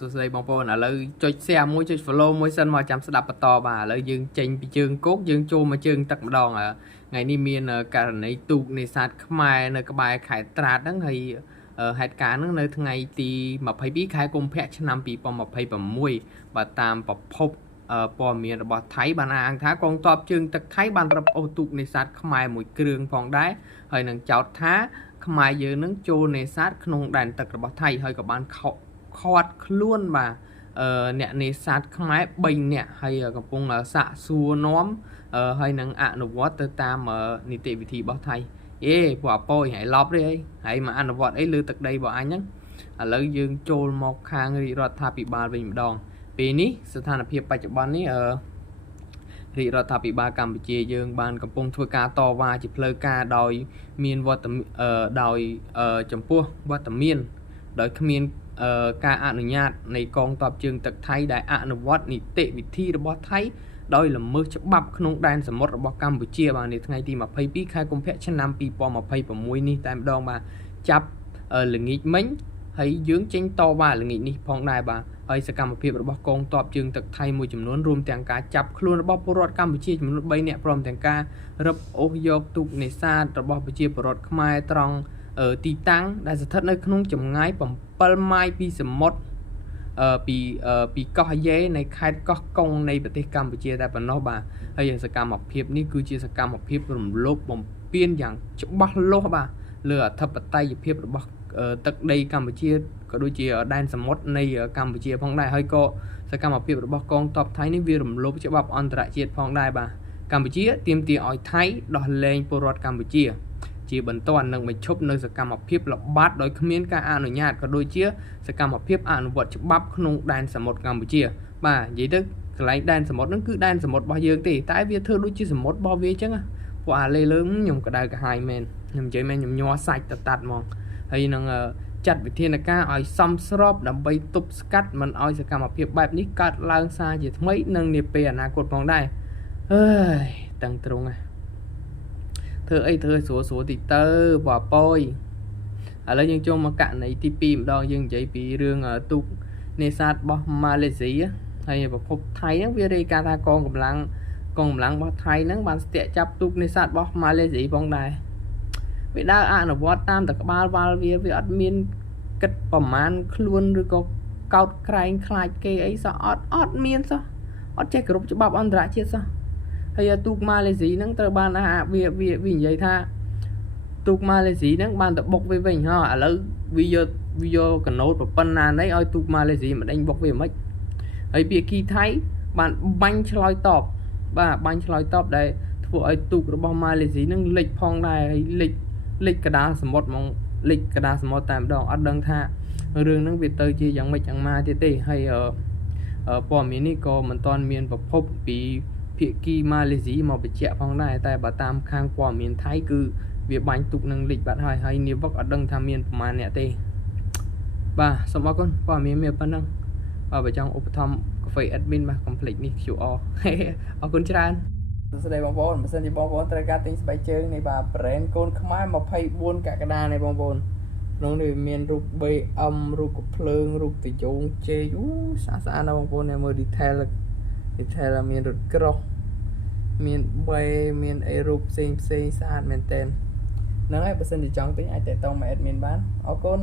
សួស្តីបងប្អូនឥឡូវចុច share មួយចុច follow មួយសិនមកចាំស្ដាប់បន្តបាទឥឡូវយើងចេញពីជើងគោកយើងចូលមកជើងទឹកម្ដងថ្ងៃនេះមានករណីទូកនេសាទខ្មែរនៅក្បែរខេត្តត្រាតហ្នឹងហើយហេតុការណ៍ហ្នឹងនៅថ្ងៃទី22ខែកុម្ភៈឆ្នាំ2026បាទតាមប្រភពព័ត៌មានរបស់ថៃបានអាងថាកងទ័ពជើងទឹកថៃបានរឹបអូសទូកនេសាទខ្មែរមួយគ្រឿងផងដែរហើយនឹងចោទថាខ្មែរយើងនឹងចូលនេសាទក្នុងដែនទឹករបស់ថៃហើយក៏បានខាត់ខ្លួនបាទអ្នកនេសាទខ្មែរ3នាក់ហើយកំពុងសាក់សួរនាំហើយនឹងអនុវត្តទៅតាមនីតិវិធីរបស់ថៃពួកអប៉យហើយឡប់ទេហើយមកអនុវត្តអីលើទឹកដីរបស់អញហ្នឹងឥឡូវយើងចូលមកខាងរាជរដ្ឋាភិបាលវិញម្ដងពេលនេះស្ថានភាពបច្ចុប្បន្ននេះរាជរដ្ឋាភិបាលកម្ពុជាយើងបានកំពុងធ្វើការតវ៉ាជាផ្លូវការដោយមានចំពោះវត្តមានដោយគ្មានការអនុញ្ញាតនៃកងទ័ពជើងទឹកថៃដែលអនុវត្តនីតិវិធីរបស់ថៃដោយល្មើសច្បាប់ក្នុងដែនសមុទ្ររបស់កម្ពុជាបាទនៅថ្ងៃទី22ខែកុម្ភៈឆ្នាំ2026នេះតែម្ដងបាទចាប់ល្ងាចមិញហើយយើងចេញតវ៉ាល្ងាចនេះផងដែរបាទហើយសកម្មភាពរបស់កងទ័ពជើងទឹកថៃមួយចំនួនរួមទាំងការចាប់ខ្លួនរបស់ពលរដ្ឋកម្ពុជាចំនួន3នាក់ព្រមទាំងការរឹបអូសយកទូកនេសាទរបស់ប្រជាពលរដ្ឋខ្មែរត្រង់ទីតាំងដែលស្ថិតនៅក្នុងចម្ងាយ7ម៉ាយពីសមុទ្រពីកោះយេនៃខេត្តកោះកុងនៃប្រទេសកម្ពុជាតែប៉ុណ្ណោះបាទហើយសកម្មភាពនេះគឺជាសកម្មភាពរំលោភបំពានយ៉ាងច្បាស់លាស់បាទលើអធិបតេយ្យភាពរបស់ទឹកដីកម្ពុជាក៏ដូចជាដែនសមុទ្រនៃកម្ពុជាផងដែរហើយក៏សកម្មភាពរបស់កងទ័ពថៃនេះវារំលោភច្បាប់អន្តរជាតិផងដែរបាទកម្ពុជាទាមទារឲ្យថៃដោះលែងពលរដ្ឋកម្ពុជាជាបន្ទាន់នឹងបញ្ឈប់នៅសកម្មភាពល្បាតដោយគ្មានការអនុញ្ញាតក៏ដូចជាសកម្មភាពអនុវត្តច្បាប់ក្នុងដែនសមុទ្រកម្ពុជាបាទនិយាយទៅកន្លែងដែនសមុទ្រហ្នឹងគឺដែនសមុទ្ររបស់យើងទេតែវាធ្វើដូចជាសមុទ្ររបស់វាអញ្ចឹងពួកអាលេលើខ្ញុំក្តៅក្រហាយមែនខ្ញុំនិយាយមែនខ្ញុំញ័រសាច់តតាត់ហ្មងហើយនឹងចាត់វិធានការឲ្យសមស្របដើម្បីទប់ស្កាត់មិនឲ្យសកម្មភាពបែបនេះកើតឡើងសារជាថ្មីនិងនាពេលអនាគតផងដែរអើយតាំងត្រង់ធ្វើអីធ្វើស្រួលតិចទៅបងប៉យឥឡូវយើងចូលមកករណីទី2ម្ដងយើងនិយាយពីរឿងទូកនេសាទរបស់ម៉ាឡេស៊ីហើយប្រភពថៃហ្នឹងវារាយការណ៍ថាកងកម្លាំងរបស់ថៃហ្នឹងបានស្ទាក់ចាប់ទូកនេសាទរបស់ម៉ាឡេស៊ីផងដែរវាដើរអនុវត្តតាមតែក្បាលវាវាអត់មានគិតប្រមាណខ្លួនឬក៏កោតក្រែងខ្លាចគេអីសោះអត់មានសោះអត់ចេះគោរពច្បាប់អន្តរជាតិសោះហើយទូកម៉ាឡេស៊ីហ្នឹងត្រូវបានវានិយាយថាទូកម៉ាឡេស៊ីហ្នឹងបានទៅបុកវាវិញឥឡូវវាយកកណូតប៉ុណ្ណាណីឲ្យទូកម៉ាឡេស៊ីមិនដេញបុកវាមិនហើយភាគីថៃបានបាញ់ឆ្លើយតបដែលធ្វើឲ្យទូករបស់ម៉ាឡេស៊ីហ្នឹងលិចផងដែរហើយលិចកដាលសមុទ្រហ្មងលិចកដាលសមុទ្រតែម្ដងអត់ដឹងថារឿងហ្នឹងវាទៅជាយ៉ាងម៉េចយ៉ាងម៉ាទៀតទេហើយព័ត៌មាននេះក៏មិនទាន់មានប្រភពពីភាគីម៉ាឡេស៊ីមកបញ្ជាក់ផងដែរតែបើតាមខាងព័ត៌មានថៃគឺវាបាញ់ទុកនឹងលិចបាត់ហើយនាវឹកអត់ដឹងថាមានប្រមាណអ្នកទេបាទសូមអរគុណព័ត៌មានមានប៉ុណ្ណឹងបើចង់ឧបត្ថម្ភ Cafe Admin បាទ complete នេះ QR អរគុណច្រើនសួស្តីបងប្អូនបើសិនជាបងប្អូនត្រូវការទិញស្បែកជើងនៃបាទ brand កូនខ្មែរ24កក្កដានេះបងប្អូនក្នុងនេះមានរូប BM រូបកំភ្លើងរូបតយងជេកស្អាតណាស់បងប្អូនមើល detail មានរថក្រោះមានមានអីរូបផ្សេងស្អាតមែនតើហ្នឹងហើយបើសិនជាចង់ទិញអាចតាក់ទងមក admin បានអរគុណ